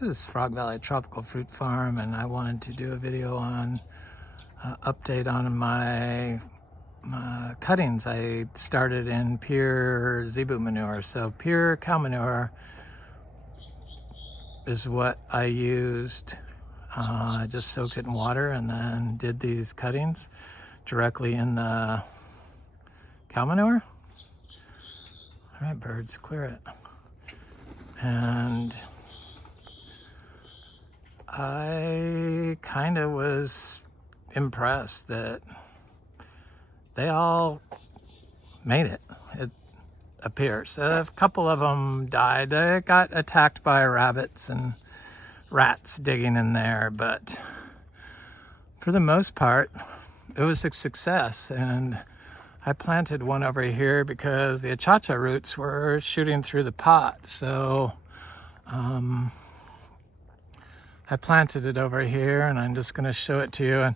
This is Frog Valley Tropical Fruit Farm, and I wanted to do a video on update on my cuttings. I started in pure zebu manure, so pure cow manure is what I used. I just soaked it in water and then did these cuttings directly in the cow manure. All right, birds, clear it. And I kind of was impressed that they all made it, it appears. A couple of them died. They got attacked by rabbits and rats digging in there, but for the most part, it was a success. And I planted one over here because the Achacha roots were shooting through the pot. So I planted it over here, and I'm just going to show it to you. And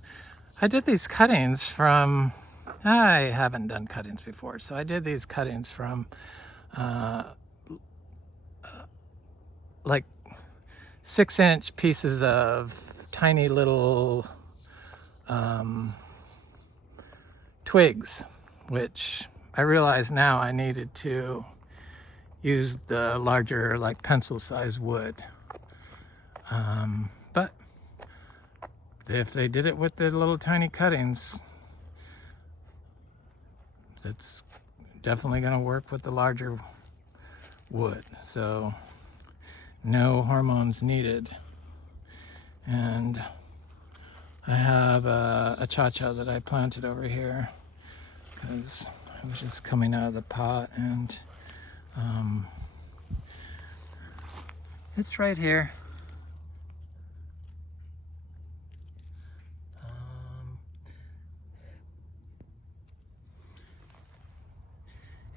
I did these cuttings from, I haven't done cuttings before, so I did these cuttings from like 6-inch pieces of tiny little twigs, which I realize now I needed to use the larger, like pencil-sized wood. But if they did it with the little tiny cuttings, that's definitely going to work with the larger wood. So no hormones needed. And I have a Achacha that I planted over here because it was just coming out of the pot, and it's right here.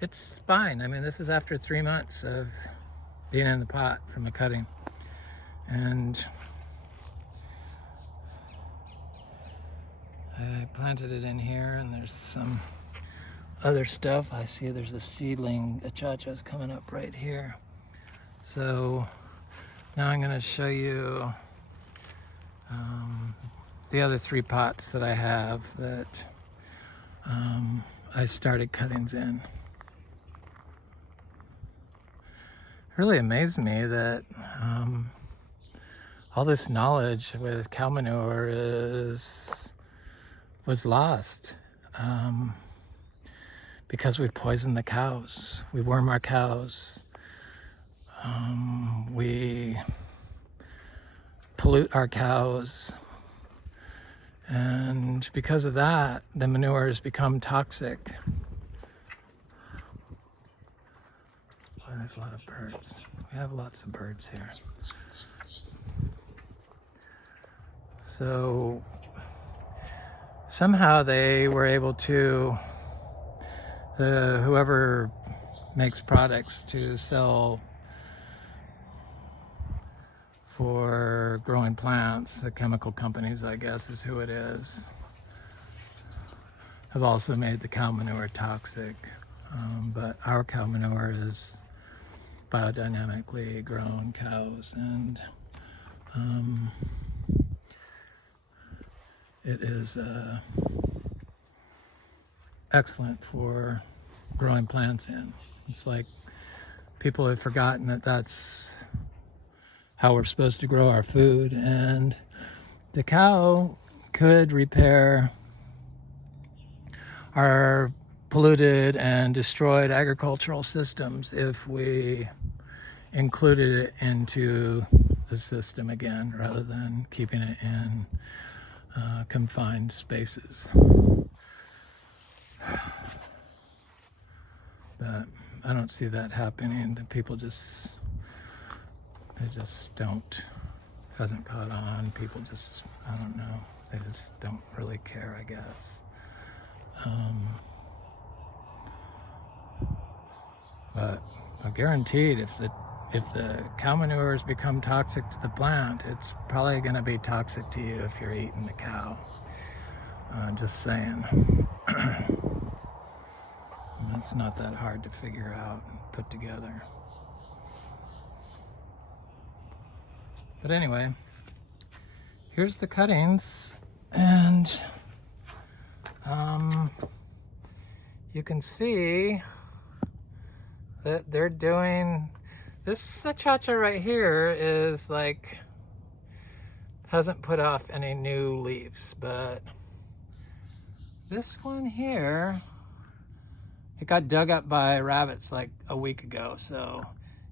It's fine. I mean, this is after 3 months of being in the pot from a cutting. And I planted it in here, and there's some other stuff. I see there's a seedling Achachas coming up right here. So now I'm going to show you the other 3 pots that I have that I started cuttings in. It really amazed me that all this knowledge with cow manure was lost because we poison the cows, we worm our cows, we pollute our cows, and because of that, the manure has become toxic. There's a lot of birds. We have lots of birds here. So somehow they were able to, whoever makes products to sell for growing plants, the chemical companies, I guess is who it is, have also made the cow manure toxic. But our cow manure is biodynamically grown cows, and it is excellent for growing plants in. It's like people have forgotten that that's how we're supposed to grow our food, and the cow could repair our polluted and destroyed agricultural systems if we included it into the system again, rather than keeping it in confined spaces. But I don't see that happening. The people they just don't, hasn't caught on. People just, I don't know, they just don't really care, I guess. But I'm guaranteed if the cow manure has become toxic to the plant, it's probably going to be toxic to you if you're eating the cow. Just saying. It's not that hard to figure out and put together. But anyway, here's the cuttings, and you can see that they're doing, this Achacha right here is like, hasn't put off any new leaves, but this one here, it got dug up by rabbits like a week ago, so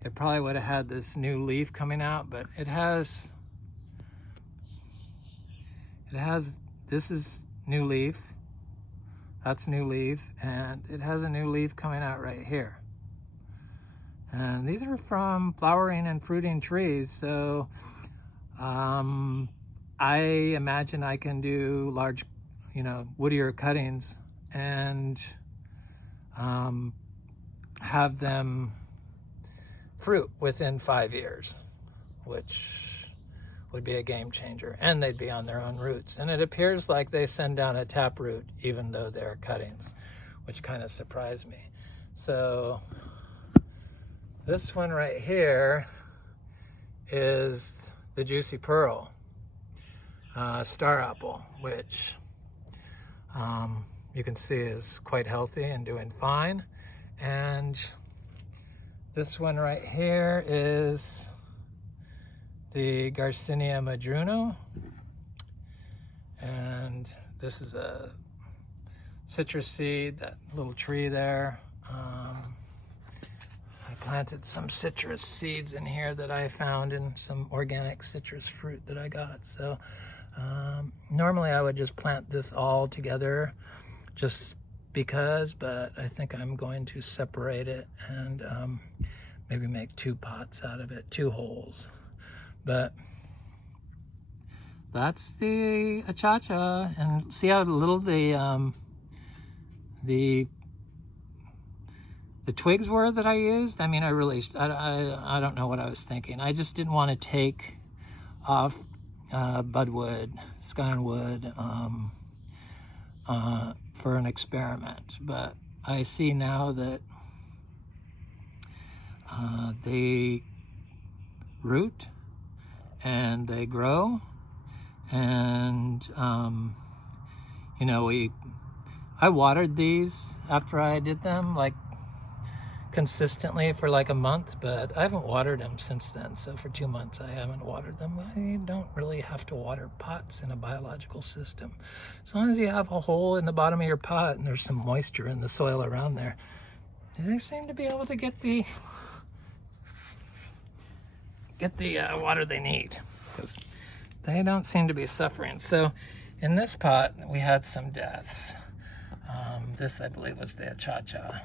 it probably would have had this new leaf coming out, but it has, this is new leaf, that's new leaf, and it has a new leaf coming out right here. And these are from flowering and fruiting trees, so I imagine I can do large, woodier cuttings and have them fruit within 5 years, which would be a game changer, and they'd be on their own roots. And it appears like they send down a taproot even though they're cuttings, which kind of surprised me. So this one right here is the Juicy Pearl star apple, which you can see is quite healthy and doing fine. And this one right here is the Garcinia madruno, and this is a citrus seed, that little tree there. I planted some citrus seeds in here that I found in some organic citrus fruit that I got. So normally I would just plant this all together just because, but I think I'm going to separate it and maybe make 2 pots out of it, 2 holes. But that's the Achacha, and see how little the twigs were that I used. I mean, I don't know what I was thinking. I just didn't want to take off budwood, skywood for an experiment. But I see now that they root and they grow, and I watered these after I did them like consistently for like a month, but I haven't watered them since then. So for 2 months I haven't watered them. I don't really have to water pots in a biological system. As long as you have a hole in the bottom of your pot and there's some moisture in the soil around there, they seem to be able to get the water they need, because they don't seem to be suffering. So in this pot we had some deaths. This I believe was the Achacha,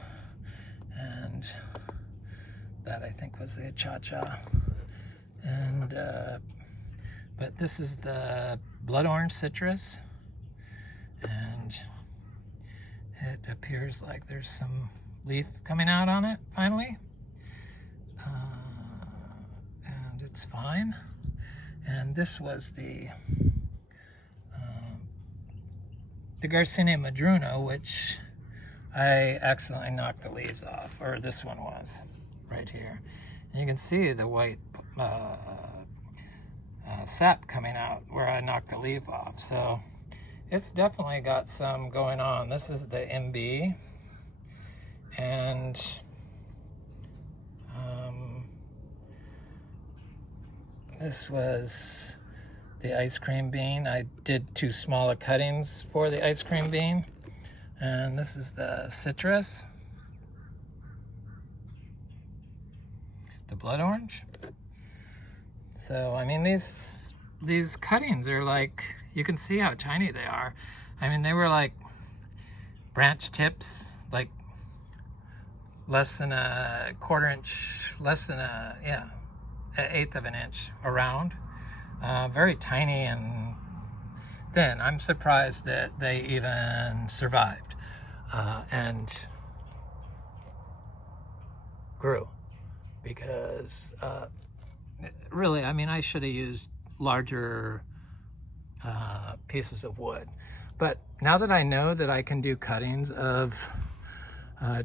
and that I think was the Achacha, and but this is the blood orange citrus, and it appears like there's some leaf coming out on it finally, and it's fine. And this was the Garcinia madruno, which I accidentally knocked the leaves off, or this one was right here. And you can see the white sap coming out where I knocked the leaf off. So it's definitely got some going on. This is the Imbe, and this was the ice cream bean. I did too small of cuttings for the ice cream bean. And this is the citrus, the blood orange. So I mean, these cuttings are like, you can see how tiny they are. I mean, they were like branch tips, like less than a quarter inch, less than an eighth of an inch around. Very tiny and thin. I'm surprised that they even survived and grew, because really, I mean, I should have used larger pieces of wood. But now that I know that I can do cuttings of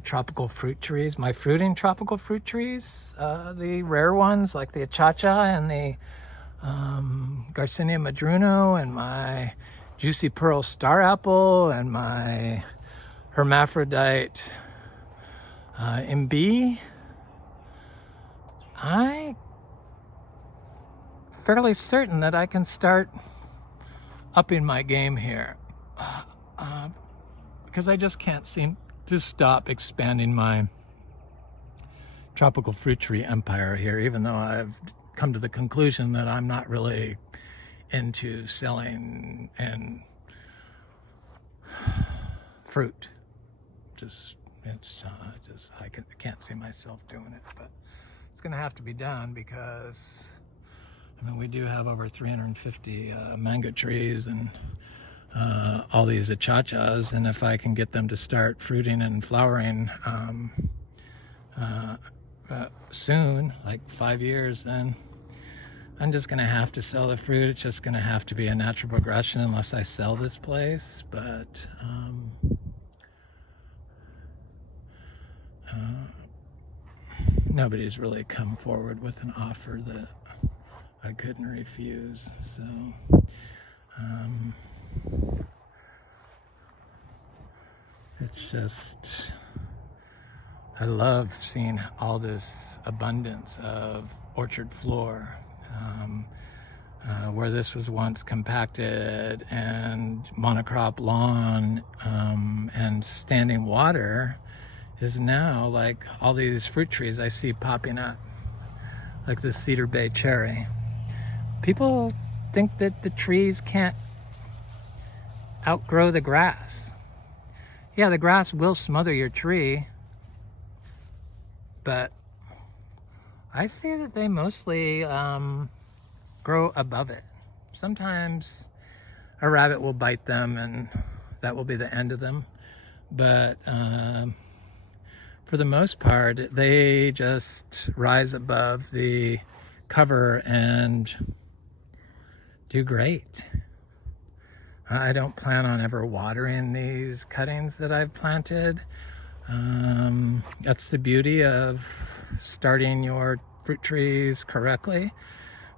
tropical fruit trees, my fruiting tropical fruit trees, the rare ones like the Achacha and the Garcinia madruno and my juicy pearl star apple and my hermaphrodite Imbe. I'm fairly certain that I can start upping my game here because I just can't seem to stop expanding my tropical fruit tree empire here, even though I've come to the conclusion that I'm not really into selling and fruit. I can't see myself doing it, but it's going to have to be done because I mean we do have over 350 mango trees and all these achachas, and if I can get them to start fruiting and flowering soon, like 5 years, then I'm just gonna have to sell the fruit. It's just gonna have to be a natural progression unless I sell this place. But nobody's really come forward with an offer that I couldn't refuse. So it's just, I love seeing all this abundance of orchard floor. Where this was once compacted and monocrop lawn and standing water is now like all these fruit trees I see popping up, like this Cedar Bay cherry. People think that the trees can't outgrow the grass. Yeah, the grass will smother your tree, but I see that they mostly grow above it. Sometimes a rabbit will bite them and that will be the end of them. But for the most part, they just rise above the cover and do great. I don't plan on ever watering these cuttings that I've planted. That's the beauty of starting your fruit trees correctly.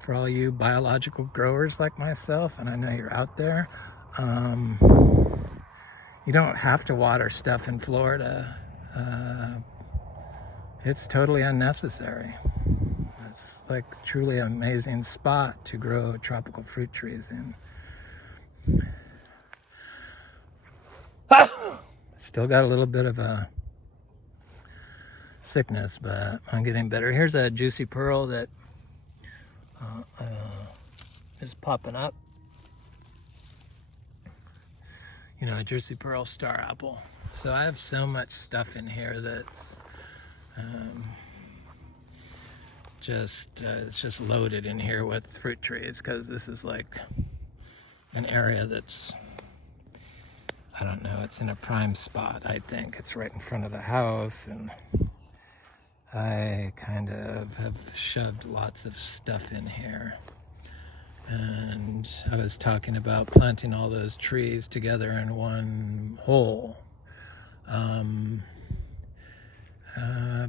For all you biological growers like myself, and I know you're out there, you don't have to water stuff in Florida. It's totally unnecessary. It's like truly an amazing spot to grow tropical fruit trees in. Still got a little bit of a sickness, but I'm getting better. Here's a juicy pearl that is popping up. You know, a juicy pearl star apple. So I have so much stuff in here that's it's just loaded in here with fruit trees, because this is like an area that's, I don't know, it's in a prime spot. I think it's right in front of the house, and I kind of have shoved lots of stuff in here. And I was talking about planting all those trees together in one hole,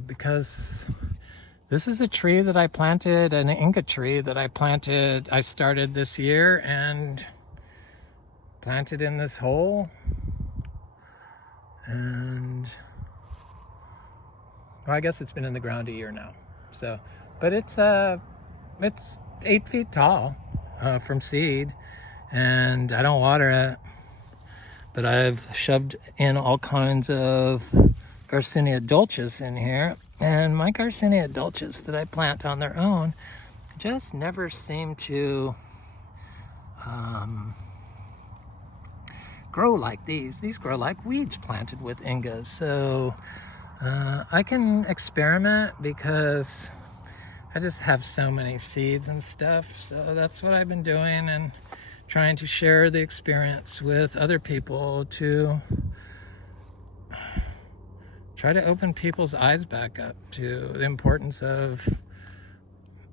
because this is a tree that I planted, an Inca tree that I started this year and planted in this hole. And well, I guess it's been in the ground a year now. So, but it's 8 feet tall from seed, and I don't water it, but I've shoved in all kinds of Garcinia dulces in here, and my Garcinia dulces that I plant on their own just never seem to grow like these. These grow like weeds planted with Ingas. So I can experiment because I just have so many seeds and stuff. So that's what I've been doing, and trying to share the experience with other people to try to open people's eyes back up to the importance of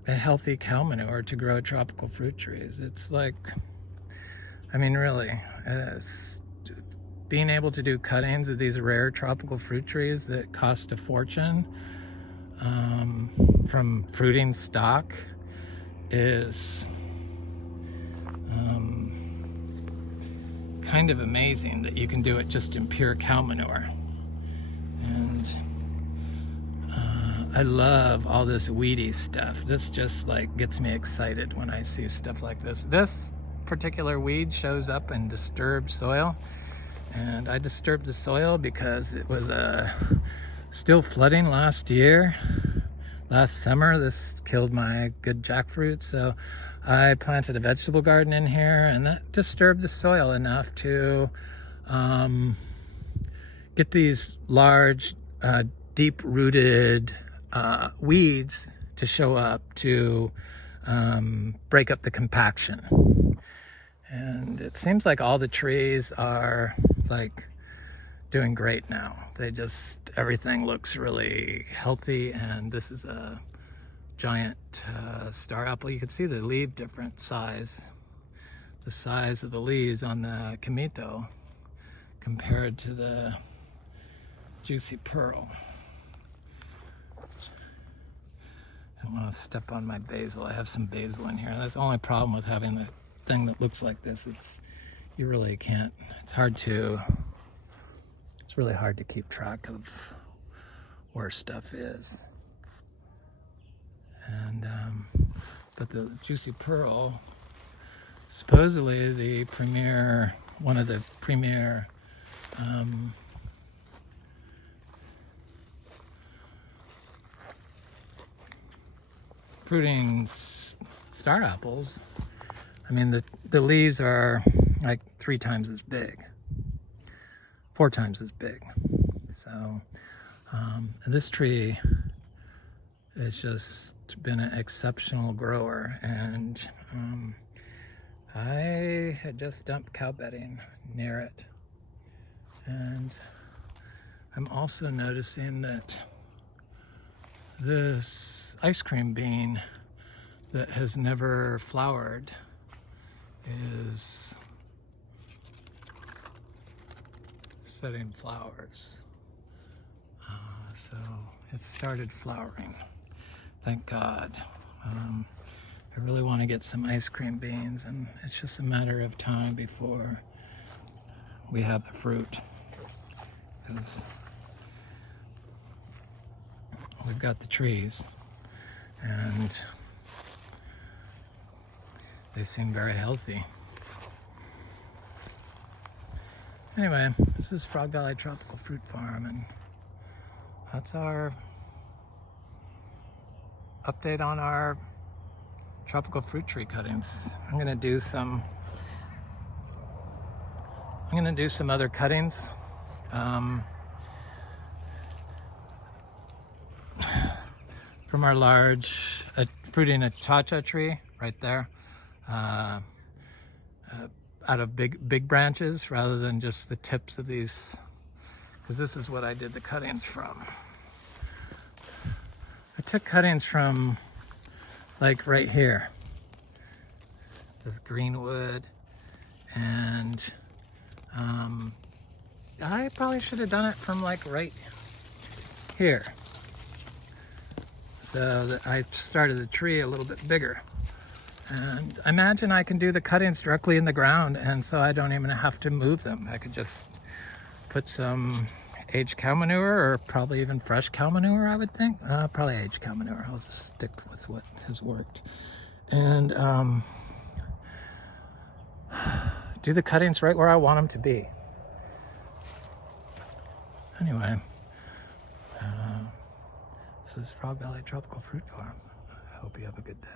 a healthy cow manure to grow tropical fruit trees. It's like, I mean, really, it's being able to do cuttings of these rare tropical fruit trees that cost a fortune from fruiting stock is kind of amazing that you can do it just in pure cow manure. And I love all this weedy stuff. This just like gets me excited when I see stuff like this. This particular weed shows up in disturbed soil, and I disturbed the soil because it was still flooding last summer. This killed my good jackfruit, so I planted a vegetable garden in here, and that disturbed the soil enough to get these large deep-rooted weeds to show up to break up the compaction. And it seems like all the trees are like doing great now. Everything looks really healthy, and this is a giant star apple. You can see the leaf different size, the size of the leaves on the Camito compared to the Juicy Pearl. I don't want to step on my basil. I have some basil in here. That's the only problem with having the thing that looks like this. You really can't. It's really hard to keep track of where stuff is. And but the Juicy Pearl, supposedly one of the premier fruiting star apples. I mean, the leaves are like 3 times as big, 4 times as big. So this tree has just been an exceptional grower, and I had just dumped cow bedding near it. And I'm also noticing that this ice cream bean that has never flowered is setting flowers. So it started flowering. Thank God. I really want to get some ice cream beans, and it's just a matter of time before we have the fruit, because we've got the trees and they seem very healthy. Anyway, this is Frog Valley Tropical Fruit Farm, and that's our update on our tropical fruit tree cuttings. I'm gonna do some other cuttings. From our large fruiting Achacha tree right there, out of big branches rather than just the tips of these, because this is what I did the cuttings from. I took cuttings from like right here, this greenwood, and I probably should have done it from like right here, so that I started the tree a little bit bigger. And I imagine I can do the cuttings directly in the ground, and so I don't even have to move them. I could just put some aged cow manure, or probably even fresh cow manure, I would think. Probably aged cow manure. I'll just stick with what has worked. And do the cuttings right where I want them to be. Anyway, this is Frog Valley Tropical Fruit Farm. I hope you have a good day.